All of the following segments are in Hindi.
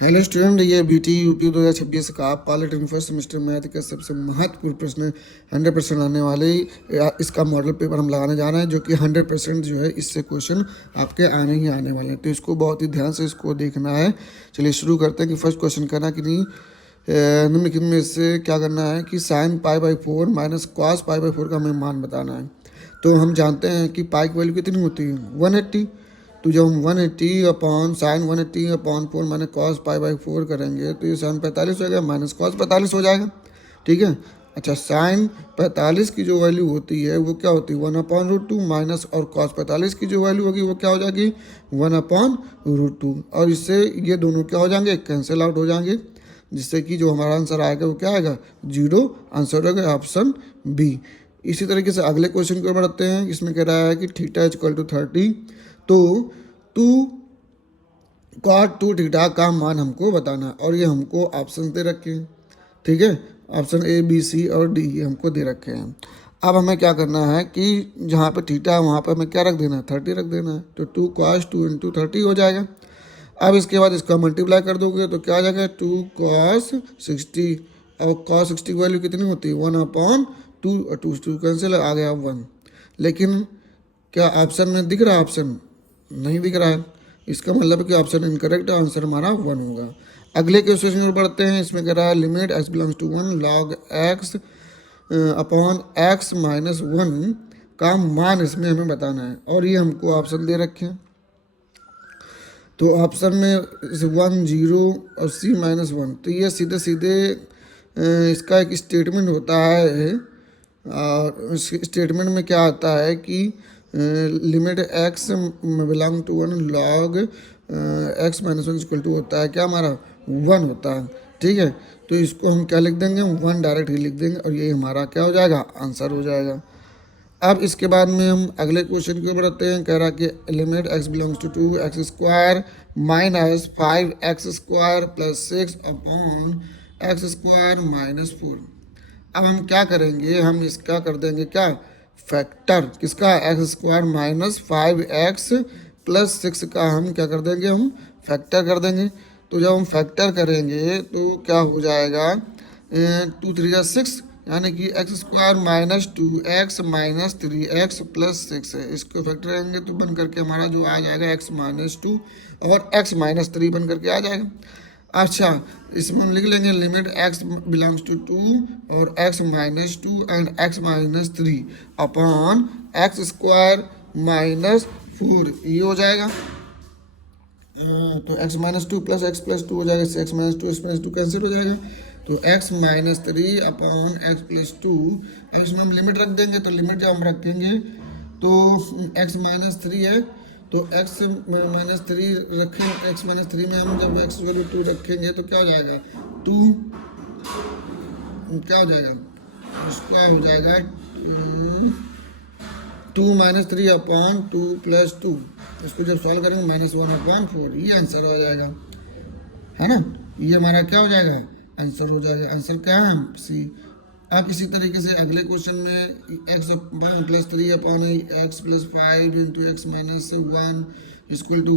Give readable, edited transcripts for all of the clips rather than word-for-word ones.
हेलो स्टूडेंट, ये बीटी यूपी 2026 का पॉलिटिकल फर्स्ट सेमेस्टर मैथ का सबसे महत्वपूर्ण प्रश्न 100% आने वाले इसका मॉडल पेपर हम लगाने जा रहे हैं, जो कि 100% जो है इससे क्वेश्चन आपके आने ही आने वाले हैं। तो इसको बहुत ही ध्यान से इसको देखना है। चलिए शुरू करते हैं कि फर्स्ट क्वेश्चन करना कि नहीं। निम्नलिखित में से क्या करना है कि साइन पाई/4 माइनस कॉस पाई/4 का हमें मान बताना है। तो हम जानते हैं कि पाई की वैल्यू कितनी होती है 180। तो जब हम 180 upon sine 180 upon 4 minus cos pi करेंगे तो ये साइन 45 हो जाएगा माइनस कॉस 45 हो जाएगा। ठीक है। अच्छा, साइन 45 की जो वैल्यू होती है वो क्या होती है 1/√2 माइनस, और कॉस 45 की जो वैल्यू होगी वो क्या हो जाएगी 1/√2। और इससे ये दोनों क्या हो जाएंगे, कैंसिल आउट हो जाएंगे, जिससे कि जो हमारा आंसर आएगा वो क्या आएगा 0। आंसर होगा ऑप्शन बी। इसी तरीके से अगले क्वेश्चन को बढ़ते हैं। इसमें कह रहा है कि थीटा इक्वल टू 30, तो टू कॉट 2 थीटा का मान हमको बताना है, और ये हमको ऑप्शन दे रखे हैं। ठीक है, ऑप्शन ए बी सी और डी ये हमको दे रखे हैं। अब हमें क्या करना है कि जहाँ पे थीटा है वहाँ पे हमें क्या रख देना है 30 रख देना है। तो 2 cos 2 इंटू 30 हो जाएगा। अब इसके बाद इसका मल्टीप्लाई कर दोगे तो क्या आ जाएगा 2 cos 60, और cos 60 की वैल्यू कितनी होती है 1/2, 2 कैंसिल आ गया 1। लेकिन क्या ऑप्शन में दिख रहा है, ऑप्शन नहीं दिख रहा है, इसका मतलब कि ऑप्शन इनकरेक्ट है, आंसर हमारा 1 होगा। अगले क्वेश्चन में बढ़ते हैं। इसमें कह रहा है limit x belongs to 1 log x upon x minus 1 का मान इसमें हमें बताना है, और ये हमको ऑप्शन दे रखे हैं। तो ऑप्शन में 1 0 और c माइनस 1, तो ये सीधे सीधे इसका एक स्टेटमेंट होता है। और इस स्टेटमेंट में क्या आता है कि limit x belong to 1 log x minus 1 equal to होता है क्या हमारा 1 होता है। ठीक है, तो इसको हम क्या लिख देंगे 1 डायरेक्ट ही लिख देंगे, और ये हमारा क्या हो जाएगा आंसर हो जाएगा। अब इसके बाद में हम अगले क्वेश्चन की बढ़ते हैं। कह रहा कि limit x belongs to 2x² minus 5x² plus 6 upon x² minus 4। अब हम क्या करेंगे, हम इसका कर देंगे क्या फैक्टर, किसका x² माइनस 5x प्लस 6 का हम क्या कर देंगे, हम फैक्टर कर देंगे। तो जब हम फैक्टर करेंगे तो क्या हो जाएगा 2 3 जा 6, यानी कि x² minus 2x minus 3x plus 6 है। इसको फैक्टर करेंगे तो बन करके हमारा जो आ जाएगा x माइनस 2 और x माइनस 3 बन करके आ जाएगा। अच्छा, इसमें हम लिख लेंगे लिमिट x बिलोंग्स टू 2 और x minus 2 and x minus 3 upon x² minus 4, ये हो जाएगा। तो x minus 2 plus x plus 2 हो जाएगा, इससे x minus 2 x minus 2 cancel हो जाएगा। तो x minus 3 upon x plus 2, इसमें हम लिमिट रख देंगे। तो लिमिट जब हम रखेंगे तो x माइनस 3 है, तो x माइनस 3 रखें, x माइनस 3 में हम जब x वैल्यू 2 रखेंगे तो क्या हो जाएगा 2, क्या हो जाएगा उसका हो जाएगा 2 माइनस 3 अपॉन 2 प्लस 2। इसको जब सॉल्व करेंगे -1/4, ये आंसर हो जाएगा, है ना। ये हमारा क्या हो जाएगा आंसर हो जाएगा। आंसर क्या है सी। अब इसी तरीके से अगले क्वेश्चन में x plus 3 upon x plus 5 into x minus 1 equal to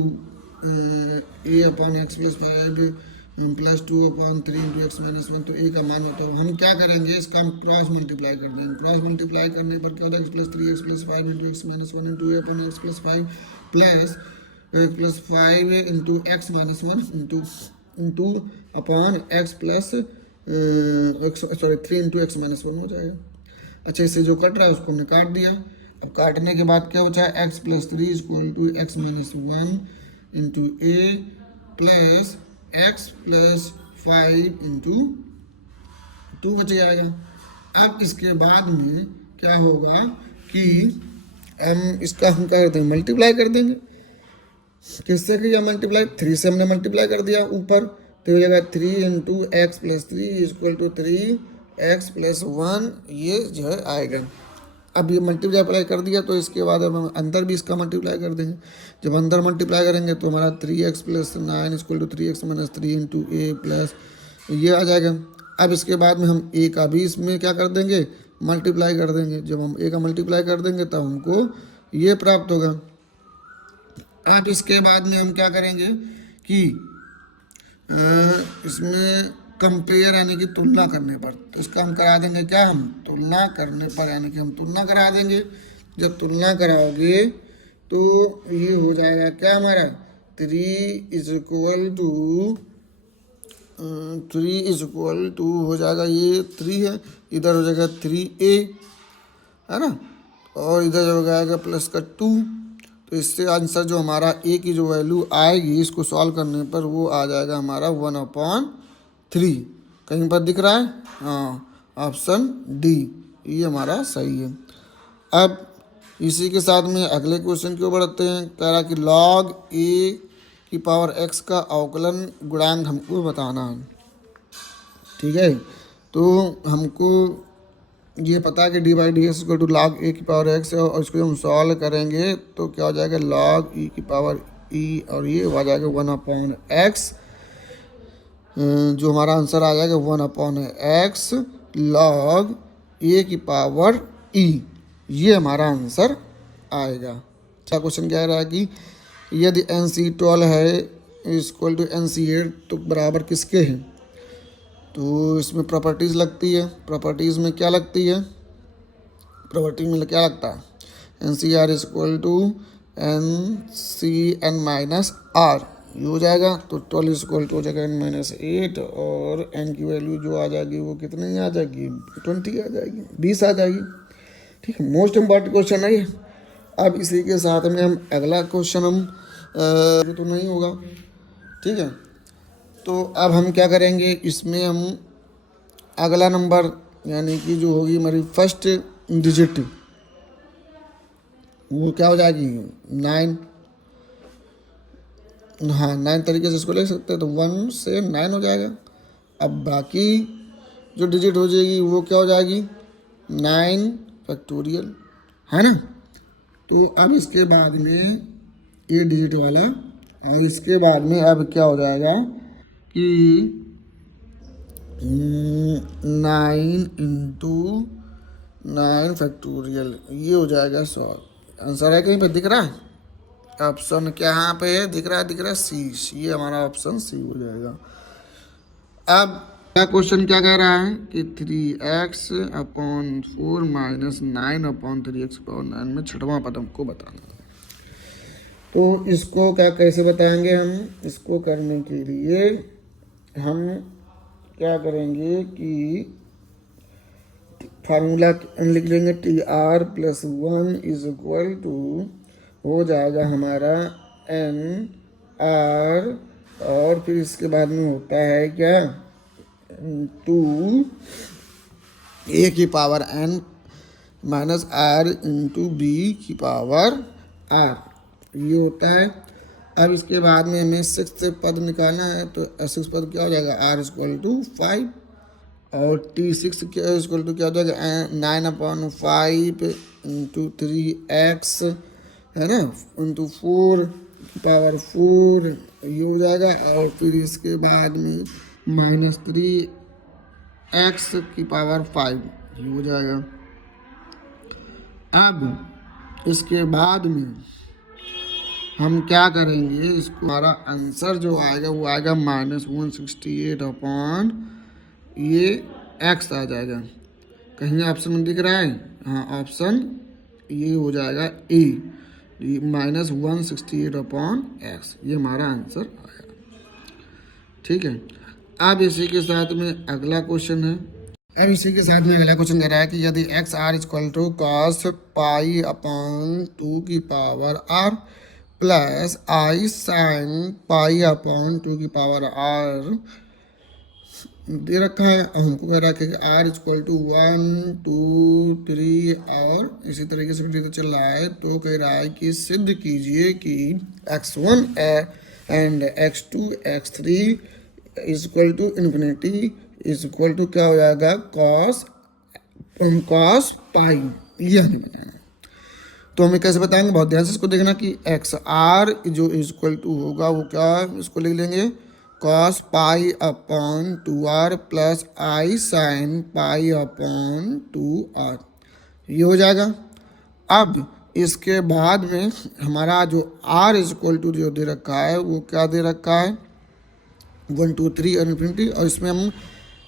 a upon x plus 5 plus 2 upon 3 into x minus 1, तो a का मान होता है। हम क्या करेंगे, इसका हम क्रॉस मल्टीप्लाई कर देंगे। क्रॉस मल्टीप्लाई करने पर क्या होता है x plus 3 x plus 5 into x minus 1 into a upon x plus 5 plus 5 into x minus 1 into upon x plus sorry 3 into x minus 1 हो जाएगा। अच्छा, इससे जो कट रहा है उसको हमने काट दिया। अब काटने के बाद क्या बचा है x plus 3 equal to x minus 1 into a plus x plus 5 into 2 बच जाएगा। अब इसके बाद में क्या होगा कि हम इसका हम क्या करते हैं मल्टीप्लाई कर देंगे। किससे किया मल्टीप्लाई, 3 से हमने मल्टीप्लाई कर दिया ऊपर, तो हो जाएगा 3 into x plus 3 equal to 3x plus 1, ये जो है आएगा। अब ये मल्टीप्लाई कर दिया तो इसके बाद अब हम अंदर भी इसका मल्टीप्लाई कर देंगे। जब अंदर मल्टीप्लाई करेंगे तो हमारा 3x plus 9 equal to 3x minus 3 into a plus, ये आ जाएगा। अब इसके बाद में हम ए का भी इसमें क्या कर देंगे मल्टीप्लाई कर देंगे। जब हम ए का मल्टीप्लाई कर देंगे तब हमको ये प्राप्त होगा। अब इसके बाद में हम क्या करेंगे कि इसमें कंपेयर यानी कि तुलना करने पर, तो इसका हम करा देंगे क्या, हम तुलना करने पर यानी कि हम तुलना करा देंगे। जब तुलना कराओगे तो ये हो जाएगा क्या हमारा 3 हो जाएगा, ये 3 है, इधर हो जाएगा 3a, है ना, और इधर जो आएगा प्लस का 2। तो इससे आंसर जो हमारा a की जो वैल्यू आएगी इसको सॉल्व करने पर वो आ जाएगा हमारा 1/3। कहीं पर दिख रहा है, हाँ, ऑप्शन डी, ये हमारा सही है। अब इसी के साथ में अगले क्वेश्चन की ओर बढ़ते हैं। कह रहा कि log a की पावर x का अवकलन गुणांक हमको बताना है। ठीक है, तो हमको ये पता है कि D by D X equal to log A की पावर एक्स है, और इसको हम सॉल्व करेंगे तो क्या हो जाएगा लॉग ई की पावर ई, और ये हो जाएगा 1/x, जो हमारा आंसर आ जाएगा 1/x लॉग ए की पावर ई, ये हमारा आंसर आएगा। अच्छा, क्वेश्चन क्या रहा है कि यदि NC12 है इक्वल टू NC8 तो बराबर किसके हैं। तो इसमें प्रॉपर्टीज़ लगती है। प्रॉपर्टीज़ में क्या लगती है, प्रॉपर्टी में क्या लगता है, NCR equal to NCN minus R, ये हो जाएगा। तो 12 इक्वल टू हो जाएगा N-8, और N की वैल्यू जो आ जाएगी वो कितनी आ जाएगी, 20 आ जाएगी, 20 आ जाएगी। ठीक है, मोस्ट इम्पॉर्टेंट क्वेश्चन है ये। अब इसी के साथ में हम अगला क्वेश्चन हम तो नहीं होगा। ठीक है, तो अब हम क्या करेंगे, इसमें हम अगला नंबर यानी कि जो होगी हमारी फर्स्ट डिजिट वो क्या हो जाएगी 9। हाँ, 9 तरीके से इसको ले सकते हैं, तो 1 से 9 हो जाएगा। अब बाकी जो डिजिट हो जाएगी वो क्या हो जाएगी 9 फैक्टोरियल, है ना। तो अब इसके बाद में ये डिजिट वाला, और इसके बाद में अब क्या हो जाएगा कि 9 इंटू 9 फैक्टोरियल, ये हो जाएगा 100। आंसर है कहीं पर दिख रहा है, ऑप्शन क्या यहाँ पे है, दिख रहा है सी, ये हमारा ऑप्शन सी हो जाएगा। अब क्या क्वेश्चन क्या कह रहा है कि 3x/4 माइनस 9/3x/9 में छठवां पद हमको बताना है। तो इसको क्या कैसे बताएंगे हम, इसको करने के लिए हम क्या करेंगे कि फार्मूला लिख लेंगे TR+1 इज इक्वल टू हो जाएगा हमारा NR, और फिर इसके बाद में होता है क्या 2 a की power n minus r into b की पावर r, ये होता है। अब इसके बाद में हमें 6th पद निकालना है, तो 6th पद क्या हो जाएगा r इक्वल टू 5, और T6 क्या इक्वल टू क्या हो जाएगा 9/5 इंटू 3x, है ना, इंटू 4 की पावर 4, ये हो जाएगा। और फिर इसके बाद में -3x की पावर 5, ये हो जाएगा। अब इसके बाद में हम क्या करेंगे, इसको हमारा आंसर जो आएगा वो आएगा -168 ये x आ जाएगा। कहीं ऑप्शन में दिख रहा है, हाँ, ऑप्शन ये हो जाएगा ए, -168/x, ये हमारा आंसर आया। ठीक है, अब इसी के साथ में अगला क्वेश्चन है। अब इसी के साथ में अगला क्वेश्चन कह रहा है कि यदि XR इक्वल टू cos π/2 की power r plus I sin π/2 की पावर r दे रखा है, और हमको कह रहा है कि R इक्वल टू 1 2 3 और इसी तरीके से तो चल रहा है। तो कह रहा है कि सिद्ध कीजिए कि x1 and x2 x3 equal to infinity equal to क्या हो जाएगा cos पाई, ये हमें बताना। तो हमें कैसे बताएंगे, बहुत ध्यान से इसको देखना कि XR जो इक्वल टू होगा वो क्या, इसको लिख लेंगे cos π/2r plus I sin π/2r, ये हो जाएगा। अब इसके बाद में हमारा जो R इक्वल टू जो दे रखा है वो क्या दे रखा है 1 2 3 और इन्फिनिटी, और इसमें हम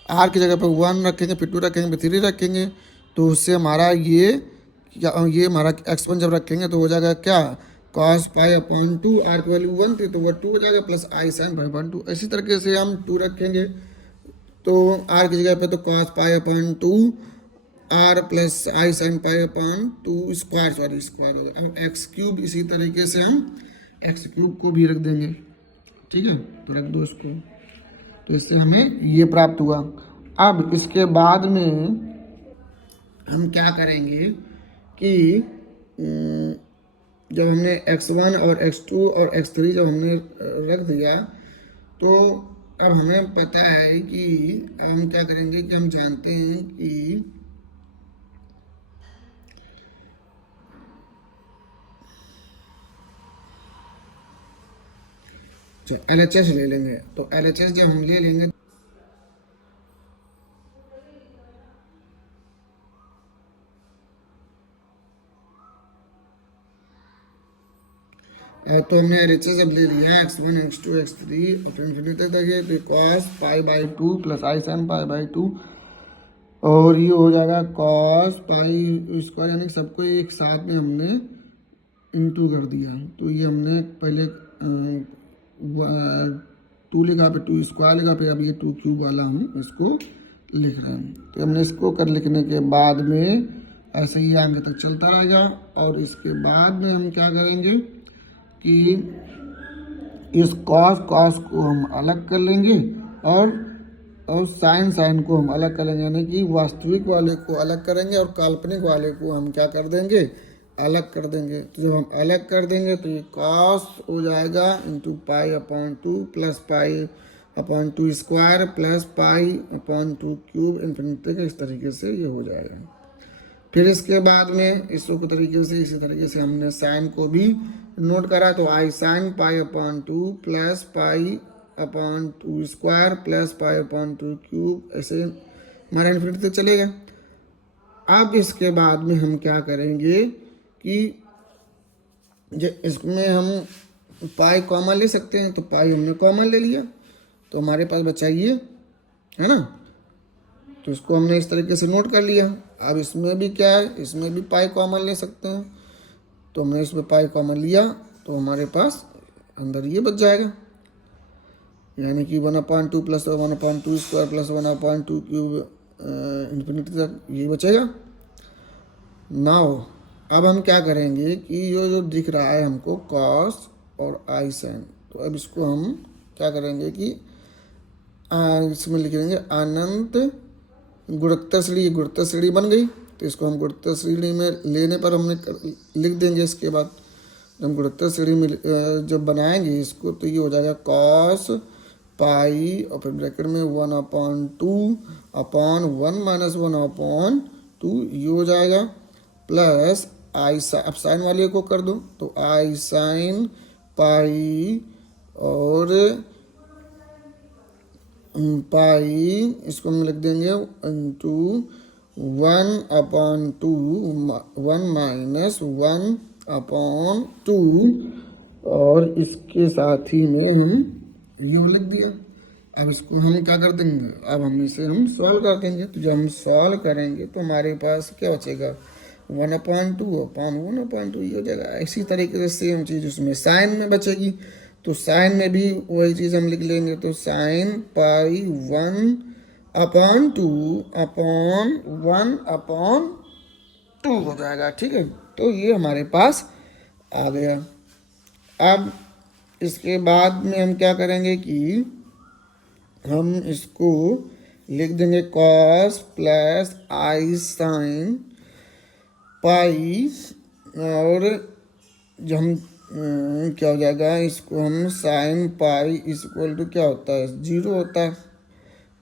आर की जगह पर 1 रखेंगे, फिर 2 रखेंगे, फिर 3 रखेंगे, तो उससे हमारा ये हमारा x1 जब रखेंगे तो हो जाएगा क्या, cos पाई अपॉन 2, आर की वैल्यू 1 थी तो वह 2 हो जाएगा, plus i sine pi upon 2। इसी तरीके से हम 2 रखेंगे तो आर की जगह पे तो cos pi upon 2 r plus i sine pi upon 2 square, sorry square होगा। अब एक्स क्यूब, इसी तरीके से हम एक्स क्यूब को भी रख देंगे, ठीक है, तो रख दो इसको। तो इससे हमें ये प्राप्त हुआ। अब इसके बाद में हम क्या करेंगे कि जब हमने x1 और x2 और x3 जब हमने रख दिया, तो अब हमें पता है कि अब हम क्या करेंगे कि हम जानते हैं कि LHS ले लेंगे। तो LHS जब हम ले लेंगे तो हमने LHS जब ले लिया x1 x2 x3 और इन्फिनिटी तक है, तो cos pi by 2 plus i sine pi by 2, और ये हो जाएगा cos पाई स्क्वायर, यानी सबको एक साथ में हमने इंटू कर दिया। तो ये हमने पहले 2 लिखा, फिर 2 स्क्वायर लिखा, फिर अब ये 2 क्यूब वाला हम इसको लिख रहे हैं। तो हमने इसको कर लिखने के बाद में ऐसे ही आगे तक चलता रहेगा, और इसके बाद में हम क्या करेंगे कि इस कॉस को हम अलग कर लेंगे, और साइन को हम अलग कर लेंगे, यानी कि वास्तविक वाले को अलग करेंगे और काल्पनिक वाले को हम क्या कर देंगे, अलग कर देंगे। तो जब हम अलग कर देंगे तो ये कॉस हो जाएगा into pi upon 2 plus pi upon 2 square plus pi upon 2 cube infinity का, इस तरीके से ये हो जाएगा। फिर इसके बाद में इसी तरीके से हमने साइन को भी नोट करा, तो I sine pi upon 2 plus pi upon 2 square plus pi upon 2 cube, ऐसे हमारा इन्फिनिटी तक चलेगा। अब इसके बाद में हम क्या करेंगे कि इसमें हम पाई कॉमन ले सकते हैं, तो पाई हमने कॉमन ले लिया, तो हमारे पास बचा ये, है ना। तो इसको हमने इस तरीके से नोट कर लिया। अब इसमें भी क्या है, इसमें भी पाई कॉमन ले सकते हैं, तो हमने इसमें पाई कॉमन लिया, तो हमारे पास अंदर ये बच जाएगा, यानी कि 1/2 plus 1/2 square plus 1/2 cube infinity तक ये बचेगा। नाउ अब हम क्या करेंगे कि ये जो दिख रहा है हमको कॉस और आई साइन, तो अब इसको हम क्या करेंगे कि इसमें लिख देंगे अनंत गुणोत्तर श्रेणी बन गई। तो इसको हम गुणोत्तर श्रेणी में लेने पर हमने लिख देंगे। इसके बाद हम गुणोत्तर श्रेणी में जब बनाएंगे इसको, तो ये हो जाएगा कॉस पाई और फिर ब्रैकेट में 1/2 अपॉन 1 माइनस 1/2, ये हो जाएगा, प्लस आई अब साइन वाले को कर दो, तो आई साइन पाई और पाई इसको हम लिख देंगे इंटू 1/2 1 माइनस 1/2, और इसके साथ ही में हम ये लिख दिया। अब इसको हम क्या कर देंगे, अब हम इसे हम सॉल्व कर देंगे। तो जब हम सॉल्व करेंगे तो हमारे पास क्या बचेगा, 1/2 अपॉन 1/2, ये हो जाएगा। इसी तरीके से सेम चीज़ उसमें साइन में बचेगी, तो साइन में भी वही चीज़ हम लिख लेंगे, तो साइन पाई 1/2 अपॉन 1/2 हो जाएगा, ठीक है। तो ये हमारे पास आ गया। अब इसके बाद में हम क्या करेंगे कि हम इसको लिख देंगे कॉस प्लस आई साइन पाई, और जब हम क्या हो जाएगा, इसको हम साइन पाई इक्वल टू क्या होता है, 0 होता है,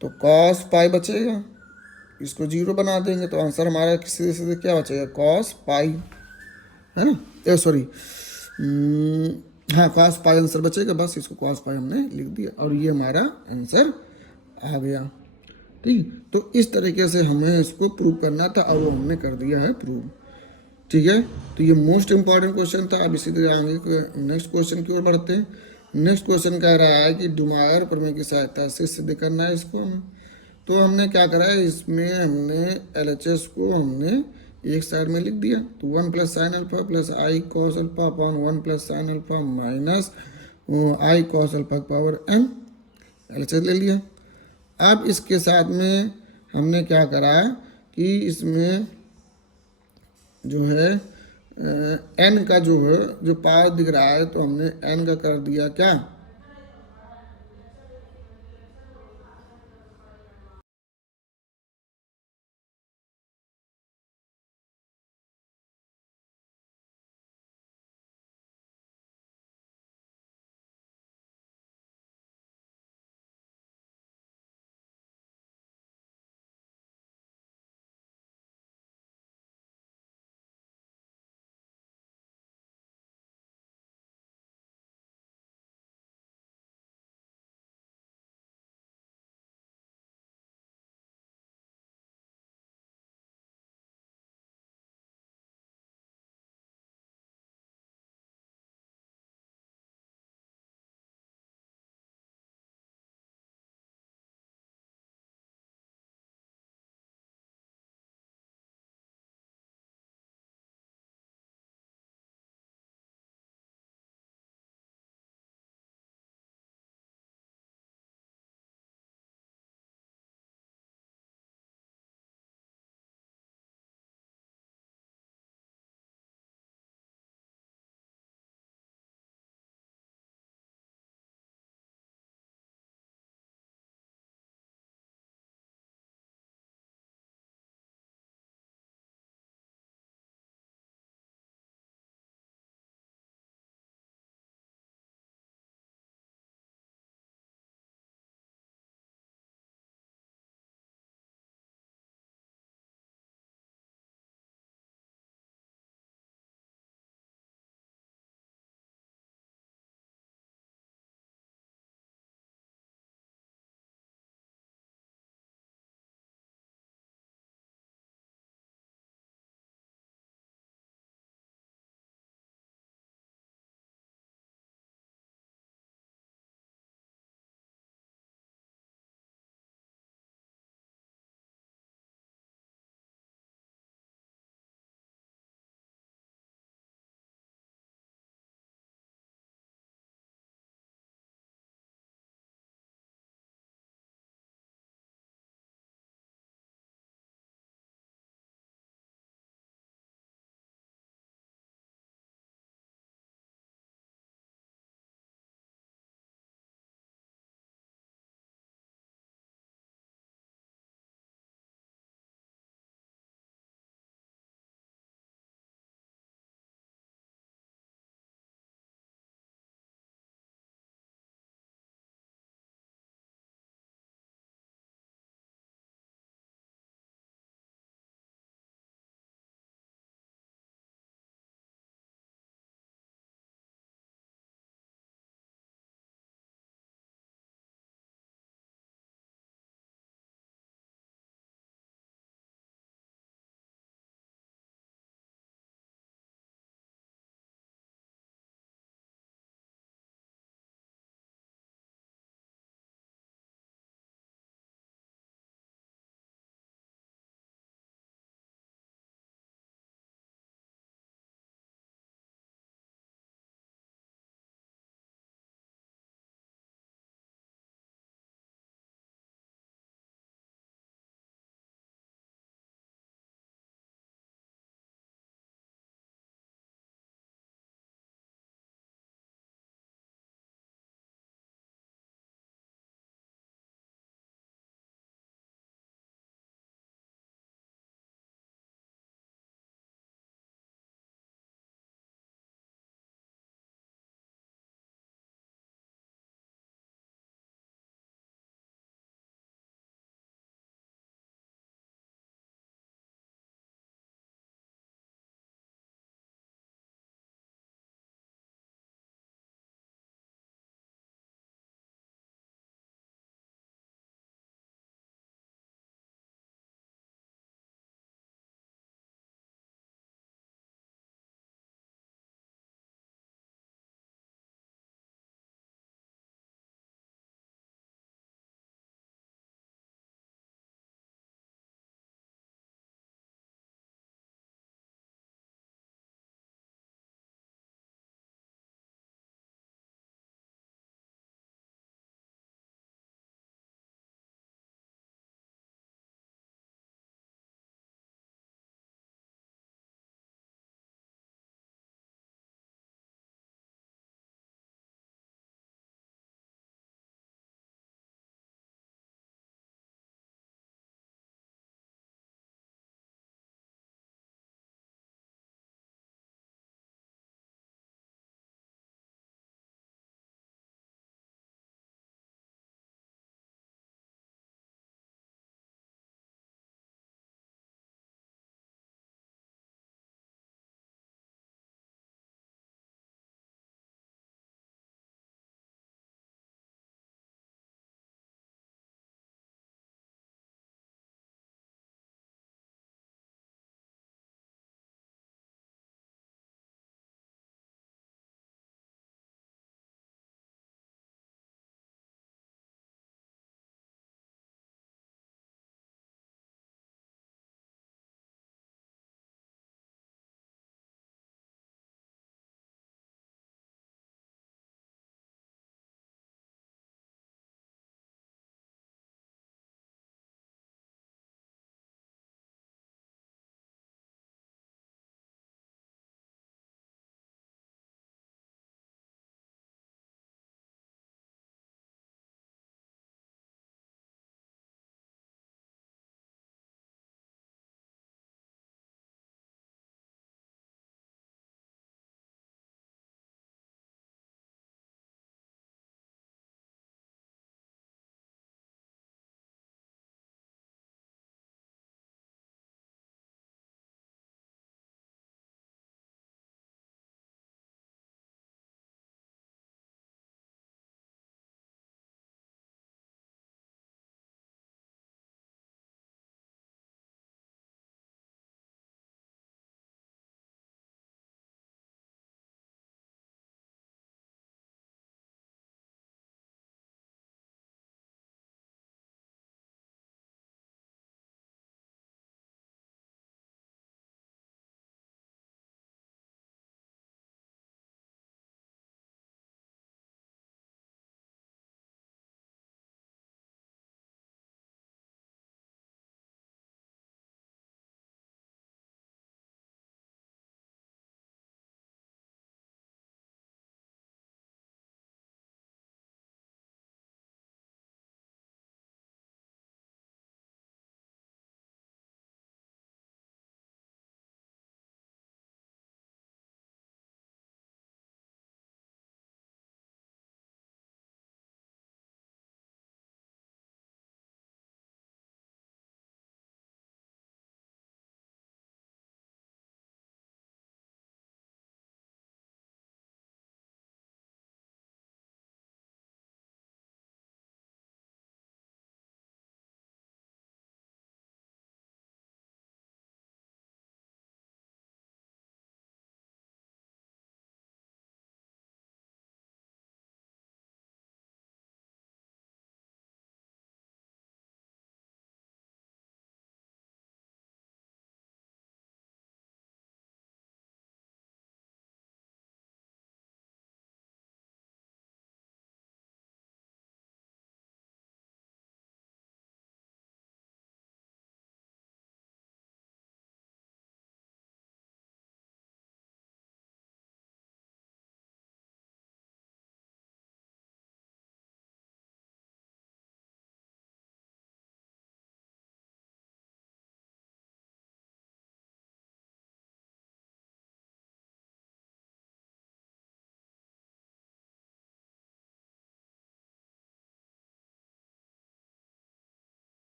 तो कॉस पाई बचेगा, इसको 0 बना देंगे, तो आंसर हमारा सीधे सीधे क्या बचेगा, कॉस पाई, है ना, सॉरी हाँ कॉस पाई आंसर बचेगा, बस इसको कॉस पाई हमने लिख दिया और ये हमारा आंसर आ गया। ठीक, तो इस तरीके से हमें इसको प्रूव करना था और वो हमने कर दिया है प्रूव। ठीक है, तो ये मोस्ट इम्पॉर्टेंट क्वेश्चन था। अब इसी तरह आगे नेक्स्ट क्वेश्चन की ओर बढ़ते हैं। नेक्स्ट क्वेश्चन कह रहा है कि डुमायर प्रमेय की सहायता से सिद्ध करना है इसको हमें। तो हमने क्या करा है, इसमें हमने LHS को हमने एक साइड में लिख दिया। तो 1 plus sine alpha plus I cos alpha upon 1 plus sine alpha minus I cos alpha power n LHS ले लिया। अब इसके साथ में हमने क्या करा है कि इसमें जो है n का जो है जो पावर दिख रहा है, तो हमने n का कर दिया क्या